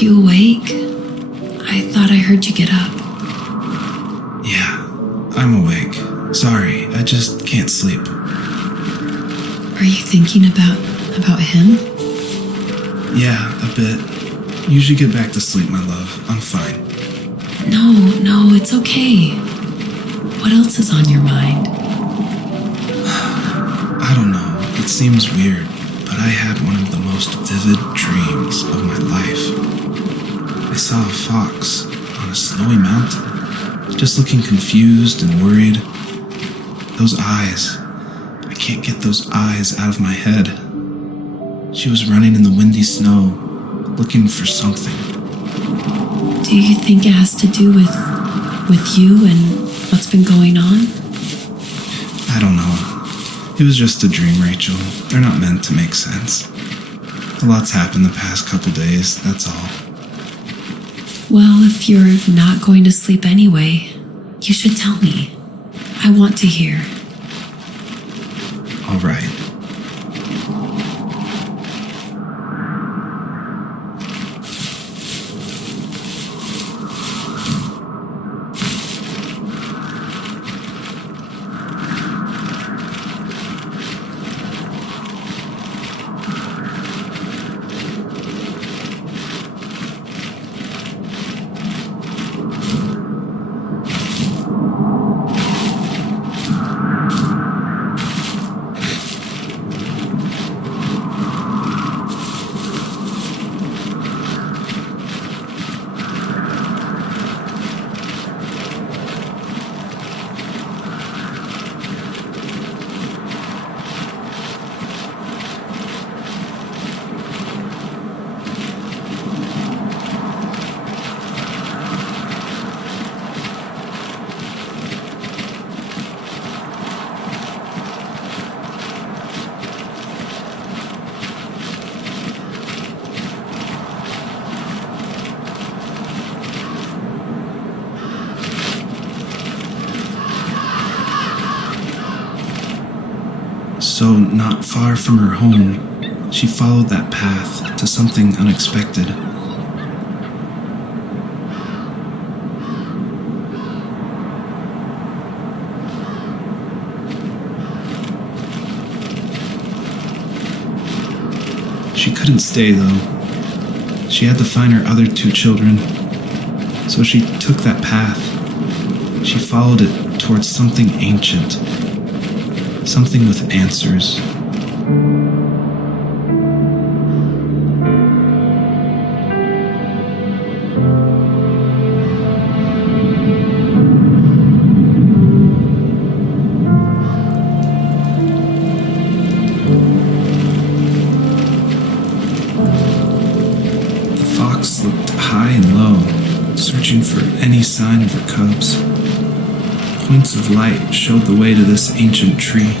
you awake? I thought I heard you get up. Yeah, I'm awake. Sorry, I just can't sleep. Are you thinking about him? Yeah, a bit. Usually get back to sleep, my love. I'm fine. No, it's okay. What else is on your mind? I don't know. It seems weird, but I had one of the most vivid dreams of my life. I saw a fox on a snowy mountain, just looking confused and worried. Those eyes. I can't get those eyes out of my head. She was running in the windy snow, looking for something. Do you think it has to do with you and what's been going on? I don't know. It was just a dream, Rachel. They're not meant to make sense. A lot's happened the past couple days, that's all. Well, if you're not going to sleep anyway, you should tell me. I want to hear. All right. So, not far from her home, she followed that path to something unexpected. She couldn't stay, though. She had to find her other two children. So she took that path. She followed it towards something ancient. Something with answers. The fox looked high and low, searching for any sign of her cubs. Points of light showed the way to this ancient tree.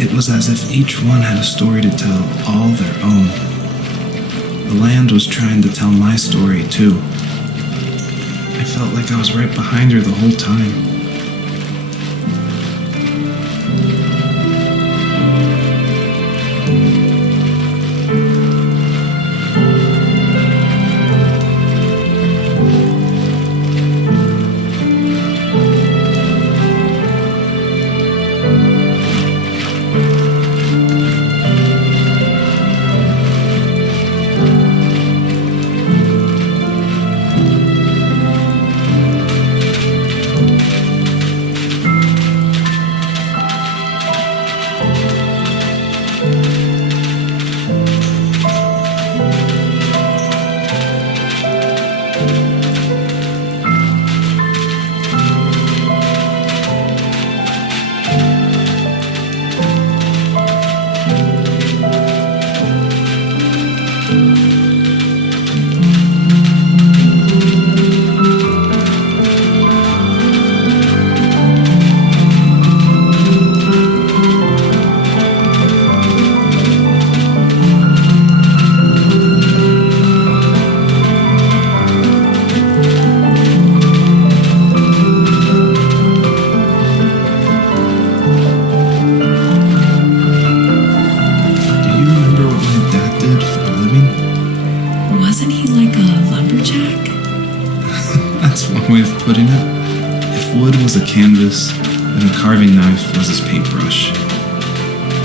It was as if each one had a story to tell, all their own. The land was trying to tell my story, too. I felt like I was right behind her the whole time. That's one way of putting it. If wood was a canvas, then a carving knife was his paintbrush.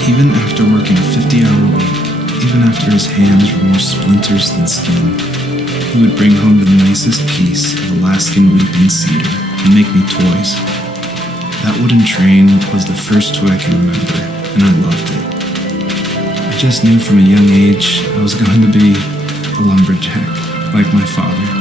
Even after working a 50-hour week, even after his hands were more splinters than skin, he would bring home the nicest piece of Alaskan weeping cedar and make me toys. That wooden train was the first toy I can remember, and I loved it. I just knew from a young age I was going to be a lumberjack, like my father.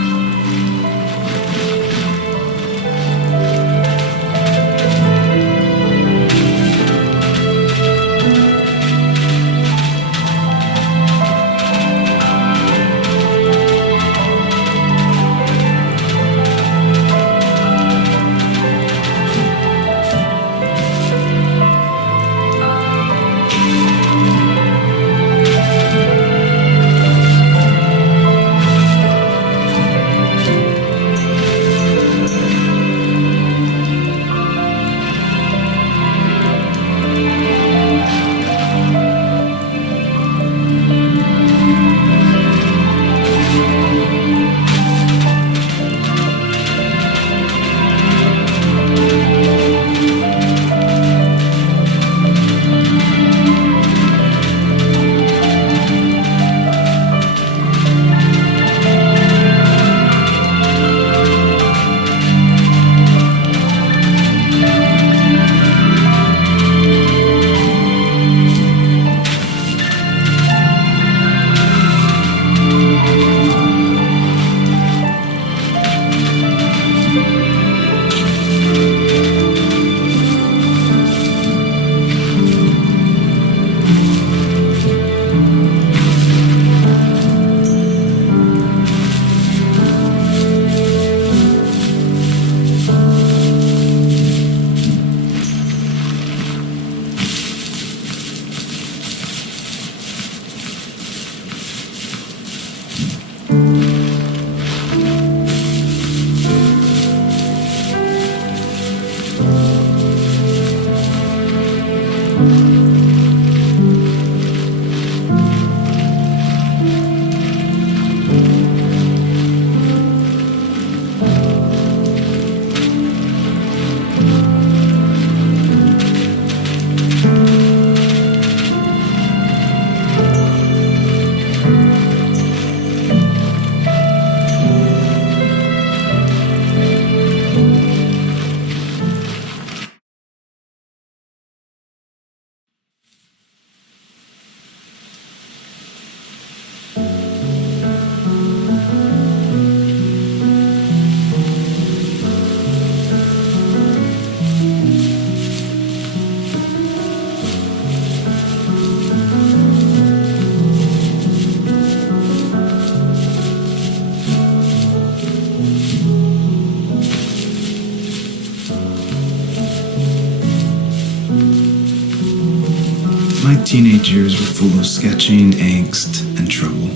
My teenage years were full of sketching, angst, and trouble.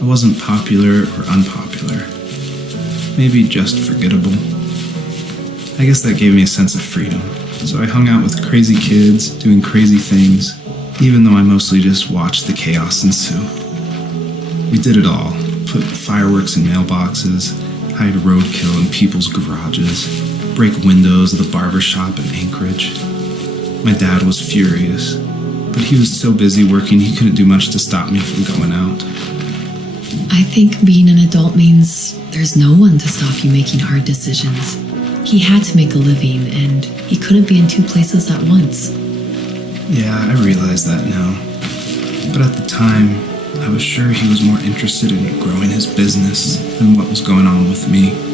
I wasn't popular or unpopular. Maybe just forgettable. I guess that gave me a sense of freedom. So I hung out with crazy kids, doing crazy things, even though I mostly just watched the chaos ensue. We did it all. Put fireworks in mailboxes, hide roadkill in people's garages, break windows of the barber shop in Anchorage. My dad was furious, but he was so busy working he couldn't do much to stop me from going out. I think being an adult means there's no one to stop you making hard decisions. He had to make a living, and he couldn't be in two places at once. Yeah, I realize that now. But at the time, I was sure he was more interested in growing his business than what was going on with me.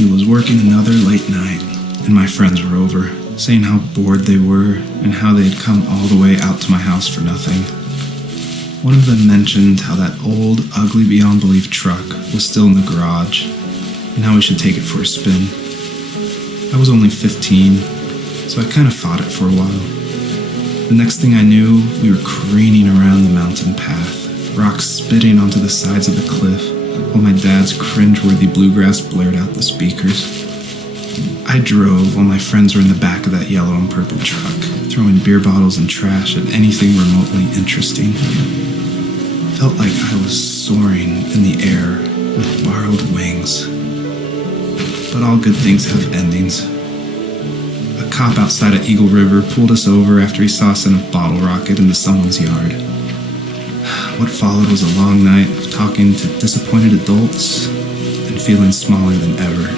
He was working another late night, and my friends were over, saying how bored they were and how they had come all the way out to my house for nothing. One of them mentioned how that old, ugly beyond belief truck was still in the garage, and how we should take it for a spin. I was only 15, so I kind of fought it for a while. The next thing I knew, we were careening around the mountain path, rocks spitting onto the sides of the cliff, while my dad's cringeworthy bluegrass blared out the speakers. I drove while my friends were in the back of that yellow and purple truck, throwing beer bottles and trash at anything remotely interesting. Felt like I was soaring in the air with borrowed wings. But all good things have endings. A cop outside of Eagle River pulled us over after he saw us in a bottle rocket into someone's yard. What followed was a long night of talking to disappointed adults and feeling smaller than ever.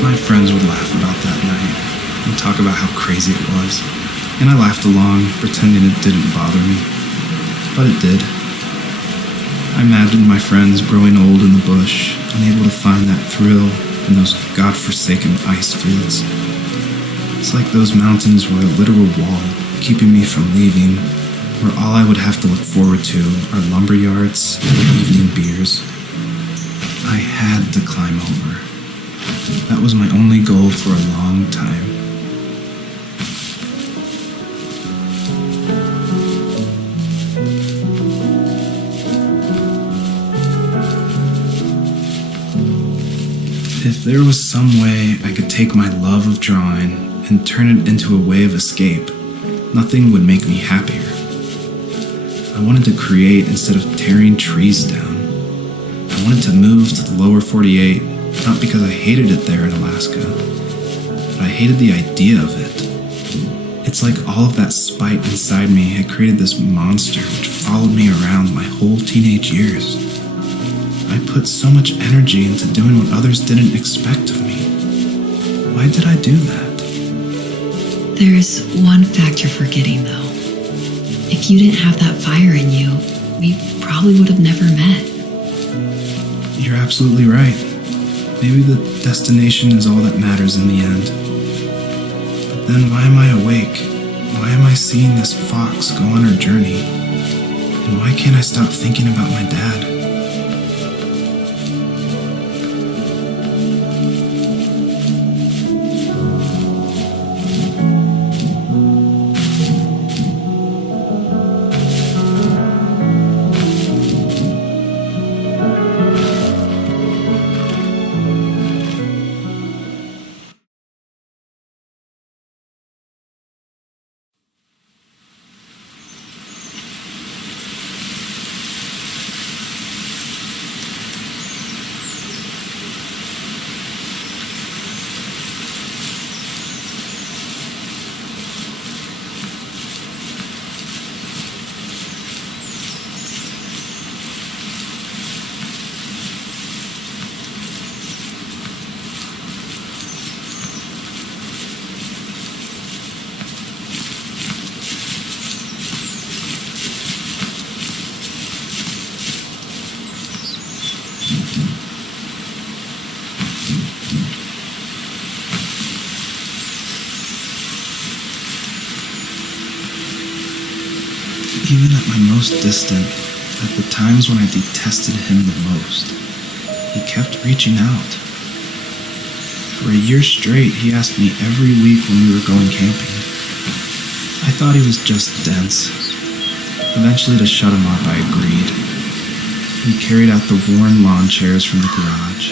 My friends would laugh about that night and talk about how crazy it was, and I laughed along, pretending it didn't bother me. But it did. I imagined my friends growing old in the bush, unable to find that thrill in those godforsaken ice fields. It's like those mountains were a literal wall, keeping me from leaving, where all I would have to look forward to are lumber yards and evening beers. I had to climb over. That was my only goal for a long time. If there was some way I could take my love of drawing and turn it into a way of escape, nothing would make me happier. I wanted to create instead of tearing trees down. I wanted to move to the lower 48, not because I hated it there in Alaska, but I hated the idea of it. It's like all of that spite inside me had created this monster which followed me around my whole teenage years. I put so much energy into doing what others didn't expect of me. Why did I do that? There's one fact you're forgetting, though. If you didn't have that fire in you, we probably would have never met. You're absolutely right. Maybe the destination is all that matters in the end. But then why am I awake? Why am I seeing this fox go on her journey? And why can't I stop thinking about my dad? Even at my most distant, at the times when I detested him the most, he kept reaching out. For a year straight, he asked me every week when we were going camping. I thought he was just dense. Eventually, to shut him up, I agreed. We carried out the worn lawn chairs from the garage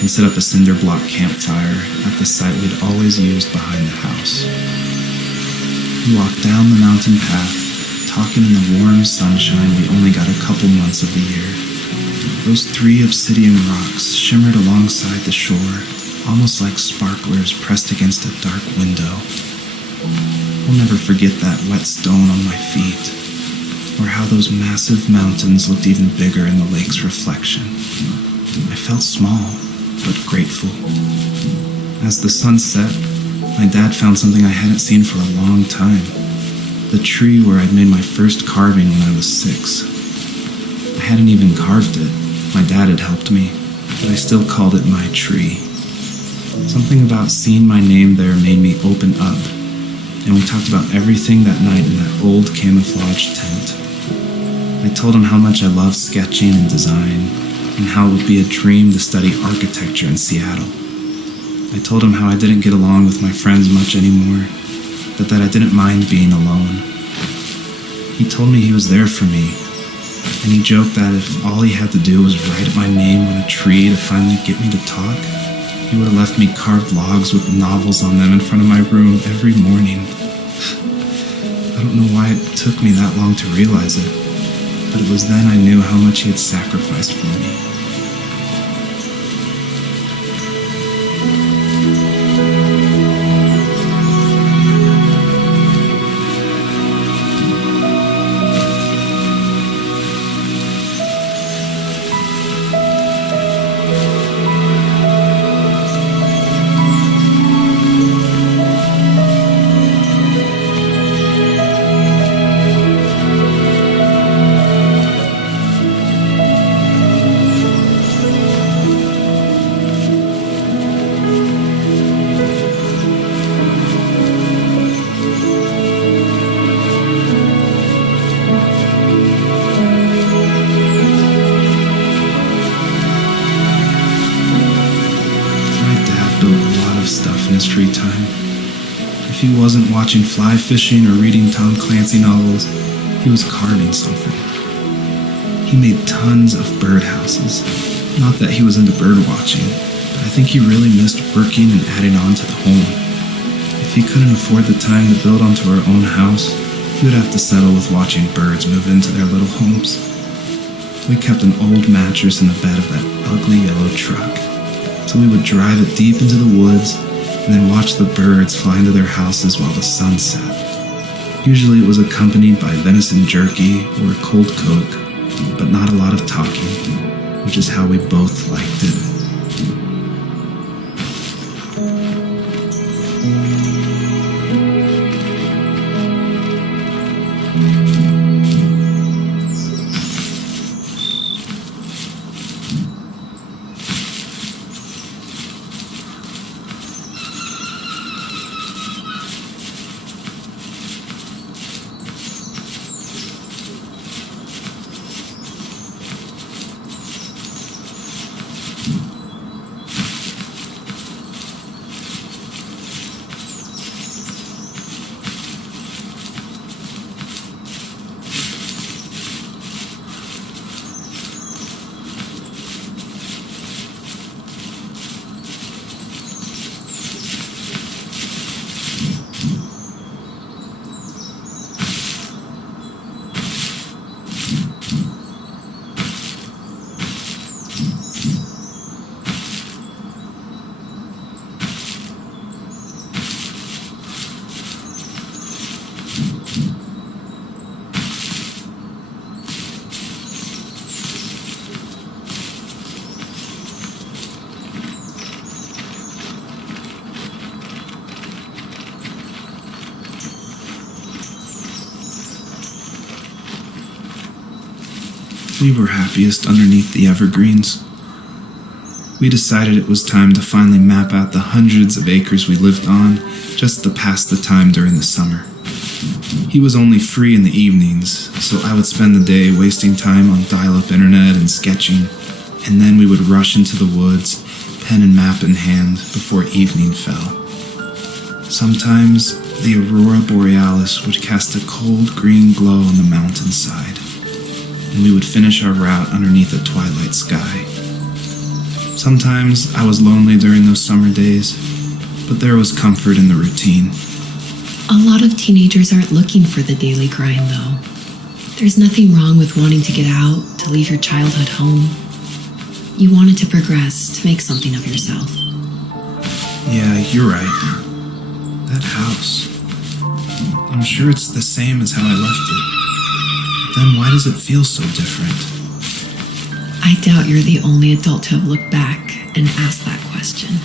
and set up a cinder block campfire at the site we'd always used behind the house. We walked down the mountain path, talking in the warm sunshine we only got a couple months of the year. Those 3 obsidian rocks shimmered alongside the shore, almost like sparklers pressed against a dark window. I'll never forget that wet stone on my feet, or how those massive mountains looked even bigger in the lake's reflection. I felt small, but grateful. As the sun set, my dad found something I hadn't seen for a long time. The tree where I'd made my first carving when I was 6. I hadn't even carved it. My dad had helped me, but I still called it my tree. Something about seeing my name there made me open up, and we talked about everything that night in that old camouflage tent. I told him how much I loved sketching and design, and how it would be a dream to study architecture in Seattle. I told him how I didn't get along with my friends much anymore, but that I didn't mind being alone. He told me he was there for me, and he joked that if all he had to do was write my name on a tree to finally get me to talk, he would have left me carved logs with novels on them in front of my room every morning. I don't know why it took me that long to realize it, but it was then I knew how much he had sacrificed for me. Stuff in his free time. If he wasn't watching fly fishing or reading Tom Clancy novels, he was carving something. He made tons of birdhouses. Not that he was into bird watching, but I think he really missed working and adding on to the home. If he couldn't afford the time to build onto our own house, he would have to settle with watching birds move into their little homes. We kept an old mattress in the bed of that ugly yellow truck, so we would drive it deep into the woods and then watch the birds fly into their houses while the sun set. Usually it was accompanied by venison jerky or a cold Coke, but not a lot of talking. which is how we both liked it. We were happiest underneath the evergreens. We decided it was time to finally map out the hundreds of acres we lived on just to pass the time during the summer. He was only free in the evenings, so I would spend the day wasting time on dial-up internet and sketching, and then we would rush into the woods, pen and map in hand, before evening fell. Sometimes the aurora borealis would cast a cold green glow on the mountainside, and we would finish our route underneath a twilight sky. Sometimes I was lonely during those summer days, but there was comfort in the routine. A lot of teenagers aren't looking for the daily grind, though. There's nothing wrong with wanting to get out, to leave your childhood home. You wanted to progress, to make something of yourself. Yeah, you're right. That house. I'm sure it's the same as how I left it. Then why does it feel so different? I doubt you're the only adult to have looked back and asked that question.